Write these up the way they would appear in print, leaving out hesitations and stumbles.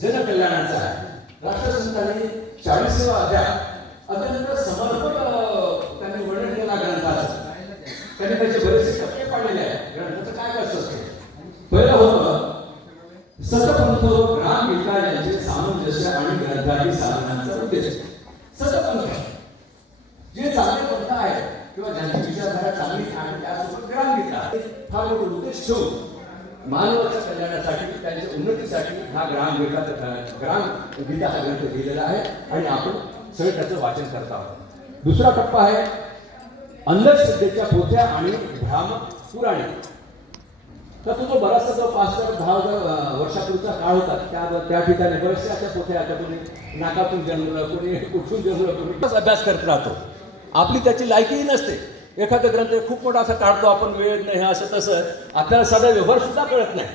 जनकल्याणाचा आहे. राष्ट्रसंतांनी 40वा अध्याय अत्यंत समर्पक त्यांनी वर्णन केला ग्रंथाचं. त्यांनी त्याचे बरेचसे टप्पे पाडलेले आहेत. ग्रंथाचं काय कसं असतं? पहिलं होतं सतपंथ राम विकार यांचे सामंजस्य आणि ग्रंथाची साधनांचा उद्देश. सतपंथ जे चांगले पंथ आहेत किंवा ज्यांची विचारधारा चांगली आहे त्यासोबत ग्राम गीता हा मोठा उद्देश ठेवून मानवाच्या कल्याणासाठी त्यांच्या उन्नतीसाठी हा ग्राम गीता हा ग्रंथ लिहिलेला आहे आणि आपण सगळे त्याचं वाचन करत आहोत. दुसरा टप्पा आहे अंधश्रद्धेच्या पोथ्या आणि भ्राम पुराणे. तर तो बराचसा जो 5,000-10,000 वर्षापूर्वीचा काळ होता त्या ठिकाणी बरेचसे अशा पोथ्या आता कोणी नाकातून जन्मलं, कोणी कुठून जन्मलं, कोणी अभ्यास करत राहतो. आपली त्याची लायकीही नसते. एखादा ग्रंथ खूप मोठा असा काढतो आपण, वेळ नाही असं तसं, आपल्याला साधा व्यवहार सुद्धा कळत नाही.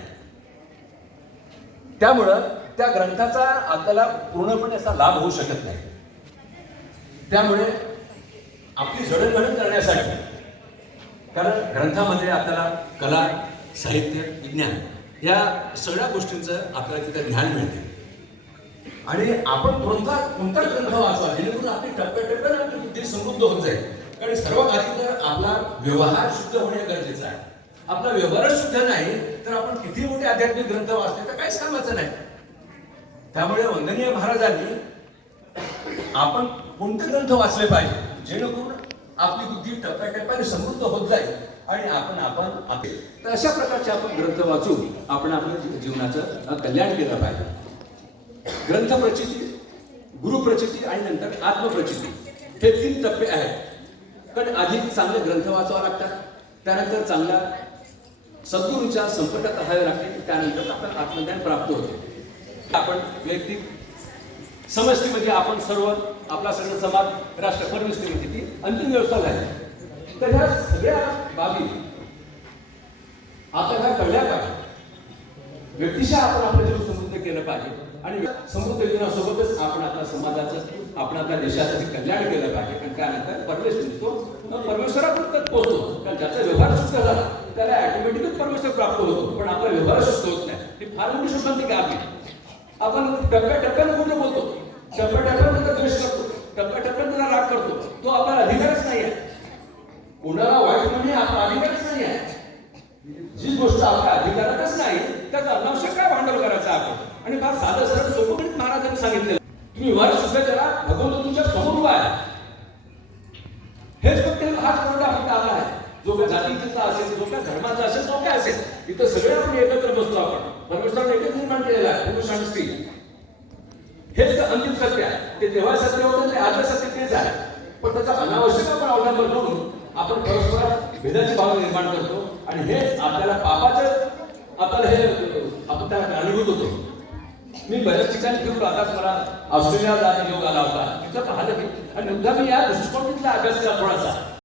त्यामुळं त्या ग्रंथाचा आपल्याला पूर्णपणे असा लाभ होऊ शकत नाही. त्यामुळे आपली जडणघडण करण्यासाठी, कारण ग्रंथामध्ये आपल्याला कला, साहित्य, विज्ञान या सगळ्या गोष्टींचं आपल्याला तिथे ज्ञान मिळते. आणि आपण कोणता ग्रंथ वाचवा जेणेकरून आपली टप्प्याटप्प्याने आपली बुद्धी समृद्ध होत जाईल. कारण सर्वात आधी तर आपला व्यवहार शुद्ध होणे गरजेचं आहे. आपला व्यवहार शुद्ध नाही तर आपण किती मोठे आध्यात्मिक ग्रंथ वाचले तर काहीच कामाचं नाही. त्यामुळे वंदनीय महाराजांनी आपण कोणते ग्रंथ वाचले पाहिजे जेणेकरून आपली बुद्धी टप्प्याटप्प्याने समृद्ध होत जाईल आणि आपण तर अशा प्रकारचे आपण ग्रंथ वाचून आपण आपल्या जीवनाचं कल्याण केलं पाहिजे. ग्रंथ प्रचिती, गुरुप्रचिती आणि नंतर आत्मप्रचिती हे 3 टप्पे आहेत. कारण आधी चांगले ग्रंथ वाचावे लागतात, त्यानंतर चांगल्या सद्गुरूंच्या संपर्कात राहावे लागते, त्यानंतर आपल्याला आत्मज्ञान प्राप्त होते. आपण वैयक्तिक समष्टीमध्ये आपण सर्व आपला सगळं समाज राष्ट्र परमेश्वरीमध्ये ती अंतिम व्यवस्था झाली. तर ह्या सगळ्या बाबी आपल्याला कळल्या पाहिजे. व्यक्तिशः आपण आपलं जीवन समृद्ध केलं पाहिजे आणि समृद्ध जीवनासोबतच आपण आपल्या समाजाचं, आपण आपल्या देशाचं कल्याण केलं पाहिजे. कारण त्यानंतर परमेश्वरापर्यंत पोहोचतो. कारण ज्याचा व्यवहार शुद्ध झाला त्याला ऑटोमॅटिकच परमेश्वर प्राप्त होतो. पण आपला व्यवहार शुद्ध होत नाही. ही फार मोठी शुद्धांती आपली. आपण टप्प्याटप्प्याने कुठे बोलतो, टप्प्याटप्प्याने त्याचा द्वेष करतो, टप्प्याटप्प्याने त्याला राग करतो. तो आपला अधिकारच नाही आहे. कोणाला वाईट म्हणजे आपला अधिकारच नाही आहे. जी गोष्ट आपल्या अधिकारातच नाही त्याचा अनावश्यक काय भांडवल करायचं आपण. आणि फार साधं सरळ सोपं महाराजांनी सांगितलं, तुम्ही व्यवहार शुद्ध करा, भगवंत तुमच्या समोर उभा आहे. हेच फक्त हाच मोठा फक्त आपला आहे. जो काय जातीचा असेल, जो काय धर्माचा असेल, जो काय असेल, इथं सगळे आपण एकत्र बसतो. आपण परमेश्वराने एकच निर्माण केलेला आहे, पुरुष आणि स्त्री. हेच अंतिम सत्य आहे. ते तेव्हा सत्य होतं, ते आजचं सत्य तेच आहे. पण त्याचा अनावश्यक आपण अवलंबन करून आपण परस्परात भेदाची भावना निर्माण करतो आणि हेच आपल्याला पापाचं आपल्याला हे आपण त्याला कारणीभूत होतो. मी बऱ्याच ठिकाणी फिरलो. आताच मला ऑस्ट्रेलियाला जायचा योग आला होता. तिथं पाहिलं की आणि नंतर मी या दृष्टिकोनातला अभ्यास केला थोडासा.